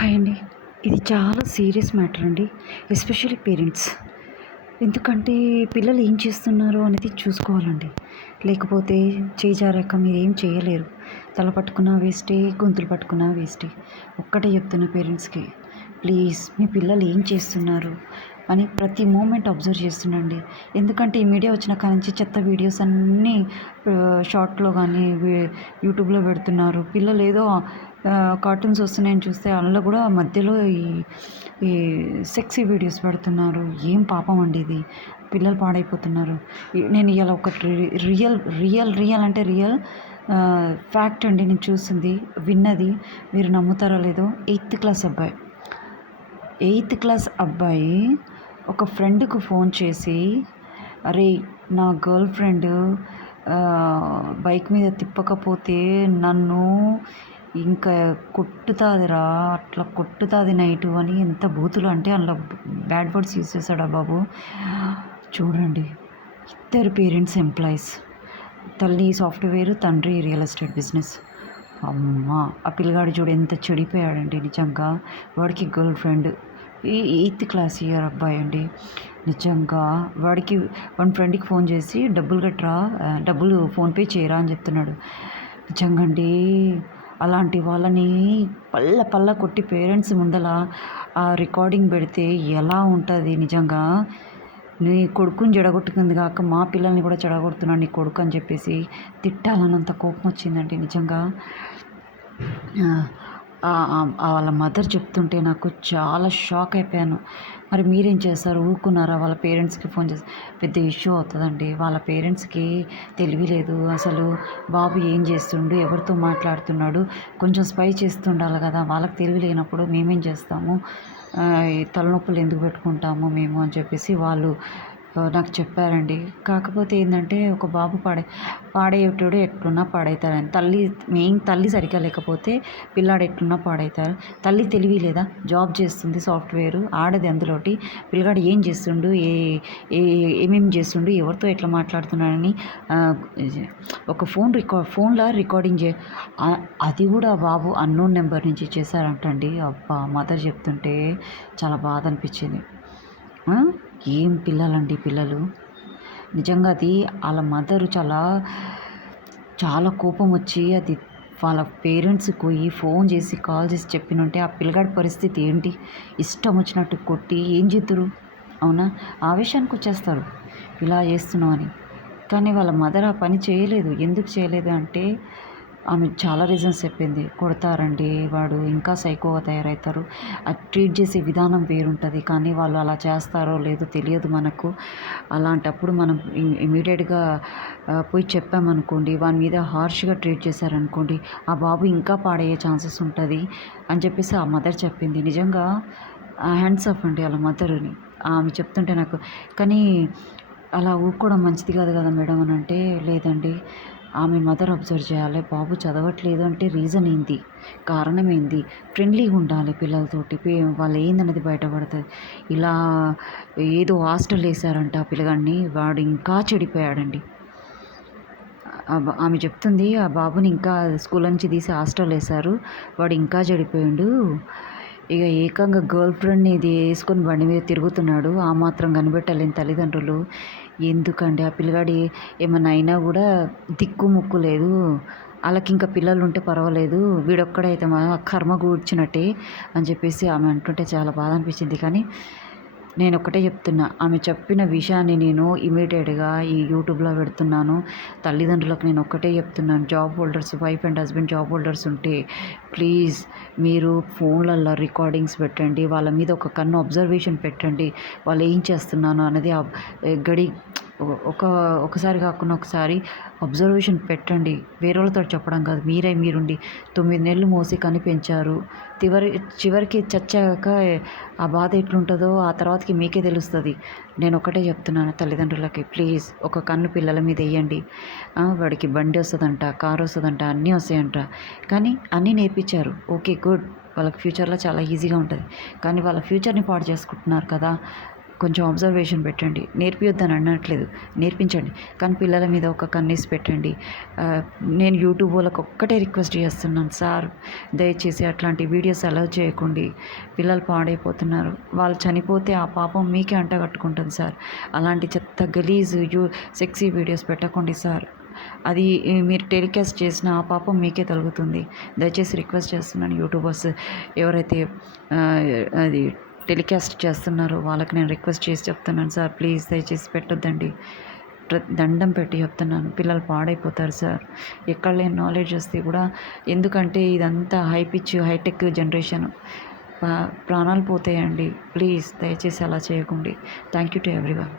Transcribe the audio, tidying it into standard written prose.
Hi అండి. ఇది చాలా సీరియస్ మ్యాటర్ అండి. Especially parents. ఎందుకంటే పిల్లలు ఏం చేస్తున్నారు అనేది చూసుకోవాలండి. లేకపోతే చేయి జారాక మీరేం చేయలేరు. తల పట్టుకున్నా వేస్టే, గొంతులు పట్టుకున్నా వేస్టే. ఒక్కటే చెప్తున్నా పేరెంట్స్‌కి. ప్లీజ్ మీ పిల్లలు ఏం చేస్తున్నారు అని ప్రతి మూమెంట్ అబ్జర్వ్ చేస్తుండండి. ఎందుకంటే ఈ మీడియా వచ్చిన కాడ్నుంచి చెత్త వీడియోస్ అన్నీ షార్ట్‌లో గానీ, యూట్యూబ్‌లో పెడుతున్నారు. పిల్లలు ఏదో కార్టూన్స్ వస్తున్నాయని చూస్తే అందులో కూడా మధ్యలో ఈ సెక్సీ వీడియోస్ పెడుతున్నారు. ఏం పాపం అండి ఇది. పిల్లలు పాడైపోతున్నారు. నేను ఇవాళ ఒకటి రియల్ అంటే రియల్ ఫ్యాక్ట్ అండి నేను చూసింది, విన్నది. మీరు నమ్ముతారో లేదో, ఎయిత్ క్లాస్ అబ్బాయి ఒక ఫ్రెండ్‌కి ఫోన్ చేసి, "అరేయ్! నా గర్ల్ ఫ్రెండ్ బైక్ మీద తిప్పకపోతే నన్ను ఇంకా కొట్టుతాదిరా, అట్లా కొట్టుతాది నైటు" అని ఎంత బూతులు అంటే అందులో బ్యాడ్ వర్డ్స్ యూజ్ చేశాడా బాబు. చూడండి, ఇద్దరు పేరెంట్స్ ఎంప్లాయీస్. తల్లి సాఫ్ట్‌వేర్, తండ్రి రియల్ ఎస్టేట్ బిజినెస్. అమ్మ! ఆ పిల్లగాడు చూడు ఎంత చెడిపోయాడండి నిజంగా. వాడికి girl friend. Eighth class year అబ్బాయి అండి. నిజంగా వాడి ఫ్రెండ్‌కి ఫోన్ చేసి డబ్బులు కట్టరా, డబ్బులు ఫోన్‌పే చేయరా అని చెప్తున్నాడు. నిజంగా అండి, అలాంటి వాళ్ళని పళ్ళ కొట్టి పేరెంట్స్ ముందల ఆ రికార్డింగ్ పెడితే ఎలా ఉంటుంది నిజంగా. నీ కొడుకుని చెడగొట్టుకుంది కాక మా పిల్లల్ని కూడా చెడగొడుతున్నాడు నీ కొడుకు అని చెప్పేసి తిట్టాలన్నంత కోపం వచ్చిందండి నిజంగా. వాళ్ళ మదర్ చెప్తుంటే నాకు చాలా షాక్ అయిపోయాను. మరి మీరేం చేస్తారు? ఊరుకున్నారా? వాళ్ళ పేరెంట్స్‌కి ఫోన్ చేసి పెద్ద ఇష్యూ అవుతుందండి. వాళ్ళ పేరెంట్స్‌కి తెలివి లేదు. అసలు బాబు ఏం చేస్తుండు, ఎవరితో మాట్లాడుతున్నాడు, కొంచెం స్పై చేస్తుండాలి కదా. వాళ్ళకి తెలివి లేనప్పుడు మేమేం చేస్తాము, ఈ తలనొప్పులు ఎందుకు పెట్టుకుంటాము మేము అని చెప్పేసి వాళ్ళు నాకు చెప్పారండి. కాకపోతే ఏంటంటే ఒక బాబు పాడయ్యేటోడు ఎట్లున్నా పాడైతారని. తల్లి సరిగ్గా లేకపోతే పిల్లాడు ఎట్లున్నా పాడైతారు. తల్లి తెలివి లేదా? జాబ్ చేస్తుంది సాఫ్ట్‌వేరు, ఆడది అందులోటి. పిల్లగాడు ఏం చేస్తుండు, ఏమేమి చేస్తుండు, ఎవరితో ఎట్లా మాట్లాడుతున్నాడని ఒక ఫోన్‌లో రికార్డింగ్ అది కూడా బాబు అన్నోన్ నెంబర్ నుంచి చేశారంటండి. అబ్బా! మదర్ చెప్తుంటే చాలా బాధ అనిపించింది. ఏం పిల్లలండి పిల్లలు. నిజంగా అది వాళ్ళ మదరు చాలా కోపం వచ్చి అది వాళ్ళ పేరెంట్స్‌కి ఫోన్ చేసి కాల్ చేసి చెప్పినుంటే ఆ పిల్లగాడి పరిస్థితి ఏంటి? ఇష్టం వచ్చినట్టు కొట్టి ఏం చేద్దురు? అవునా? ఆవేశానికి వచ్చేస్తారు ఇలా చేస్తున్నావు అని. కానీ వాళ్ళ మదర్ ఆ పని చేయలేదు. ఎందుకు చేయలేదు అంటే ఆమె చాలా రీజన్స్ చెప్పింది. కొడతారండి, వాడు ఇంకా సైకోగా తయారవుతారు. ట్రీట్ చేసే విధానం వేరుంటుంది. కానీ వాళ్ళు అలా చేస్తారో లేదో తెలియదు మనకు. అలాంటప్పుడు మనం ఇమ్మీడియట్‌గా పోయి చెప్పామనుకోండి, వాని మీద హార్ష్‌గా ట్రీట్ చేశారనుకోండి, ఆ బాబు ఇంకా పాడయ్యే ఛాన్సెస్ ఉంటుంది అని చెప్పేసి ఆ మదర్ చెప్పింది. నిజంగా హ్యాండ్స్ ఆఫ్ అండి వాళ్ళ మదర్‌ని. ఆమె చెప్తుంటే నాకు. కానీ అలా ఊరుకోవడం మంచిది కాదు కదా మేడం అని అంటే, లేదండి ఆమె మదర్ అబ్జర్వ్ చేయాలి. బాబు చదవట్లేదు అంటే రీజన్ ఏంటి, కారణం ఏంది, ఫ్రెండ్లీగా ఉండాలి పిల్లలతోటి. వాళ్ళు ఏందనేది బయటపడుతుంది. ఇలా ఏదో హాస్టల్ వేశారంట ఆ పిల్లగాడిని, వాడు ఇంకా చెడిపోయాడండి. ఆమె చెప్తుంది ఆ బాబుని ఇంకా స్కూల్ నుంచి తీసి హాస్టల్ వేశారు, వాడు ఇంకా చెడిపోయిండు. ఇక ఏకంగా గర్ల్ ఫ్రెండ్ని ఇది వేసుకొని బండి మీద తిరుగుతున్నాడు. ఆ మాత్రం కనిపెట్టలేని తల్లిదండ్రులు ఎందుకండి? ఆ పిల్లగాడి ఏమన్నా అయినా కూడా దిక్కు ముక్కు లేదు. వాళ్ళకి ఇంకా పిల్లలు ఉంటే పర్వాలేదు, వీడొక్కడైతే కర్మ కూర్చున్నట్టే అని చెప్పేసి ఆమె అంటుంటే చాలా బాధ అనిపించింది. కానీ నేను ఒక్కటే చెప్తున్నా, ఆమె చెప్పిన విషయాన్ని నేను ఇమీడియట్‌గా ఈ యూట్యూబ్‌లో పెడుతున్నాను. తల్లిదండ్రులకు నేను ఒక్కటే చెప్తున్నాను, job holders, wife and husband job holders ఉంటే ప్లీజ్ మీరు ఫోన్లల్లో రికార్డింగ్స్ పెట్టండి. వాళ్ళ మీద ఒక కన్ను అబ్జర్వేషన్ పెట్టండి. వాళ్ళు ఏం చేస్తున్నాను అనేది గడి ఒకసారి కాకుండా ఒకసారి అబ్జర్వేషన్ పెట్టండి. వేరేళ్ళతో చెప్పడం కాదు, మీరుండి 9 నెలలు మోసి కనిపెంచారు. చివరికి చచ్చాక ఆ బాధ ఎట్లుంటుందో ఆ తర్వాతకి మీకే తెలుస్తుంది. నేను ఒకటే చెప్తున్నాను తల్లిదండ్రులకి, ప్లీజ్ ఒక కన్ను పిల్లల మీద వేయండి. వాడికి బండి వస్తుందంట, కారు వస్తుందంట, అన్నీ వస్తాయంట. కానీ అన్నీ నేర్పించారు, ఓకే గుడ్. వాళ్ళకి ఫ్యూచర్లో చాలా ఈజీగా ఉంటుంది. కానీ వాళ్ళ ఫ్యూచర్ని పాడు చేసుకుంటున్నారు కదా. కొంచెం అబ్జర్వేషన్ పెట్టండి. నేర్పియొద్దని అనట్లేదు, నేర్పించండి. కానీ పిల్లల మీద ఒక కన్నేసి పెట్టండి. నేను యూట్యూబ్ వాళ్ళకి ఒక్కటే రిక్వెస్ట్ చేస్తున్నాను సార్, దయచేసి అట్లాంటి వీడియోస్ అలౌ చేయకండి. పిల్లలు పాడైపోతున్నారు. వాళ్ళు చనిపోతే ఆ పాపం మీకే అంటగట్టుకుంటుంది సార్. అలాంటి చెత్త గలీజ్ సెక్సీ వీడియోస్ పెట్టకండి సార్. అది మీరు టెలికాస్ట్ చేసిన ఆ పాపం మీకే తగులుతుంది. దయచేసి రిక్వెస్ట్ చేస్తున్నాను. యూట్యూబర్స్ ఎవరైతే అది టెలికాస్ట్ చేస్తున్నారో వాళ్ళకి నేను రిక్వెస్ట్ చేసి చెప్తున్నాను సార్, ప్లీజ్ దయచేసి పెట్టొద్దండి. దండం పెట్టి చెప్తున్నాను. పిల్లలు పాడైపోతారు సార్. ఎక్కడ లేని నాలెడ్జ్ వస్తే కూడా, ఎందుకంటే ఇదంతా హై పిచ్ హైటెక్ జనరేషన్, ప్రాణాలు పోతాయండి. ప్లీజ్ దయచేసి అలా చేయకండి. Thank you to everyone.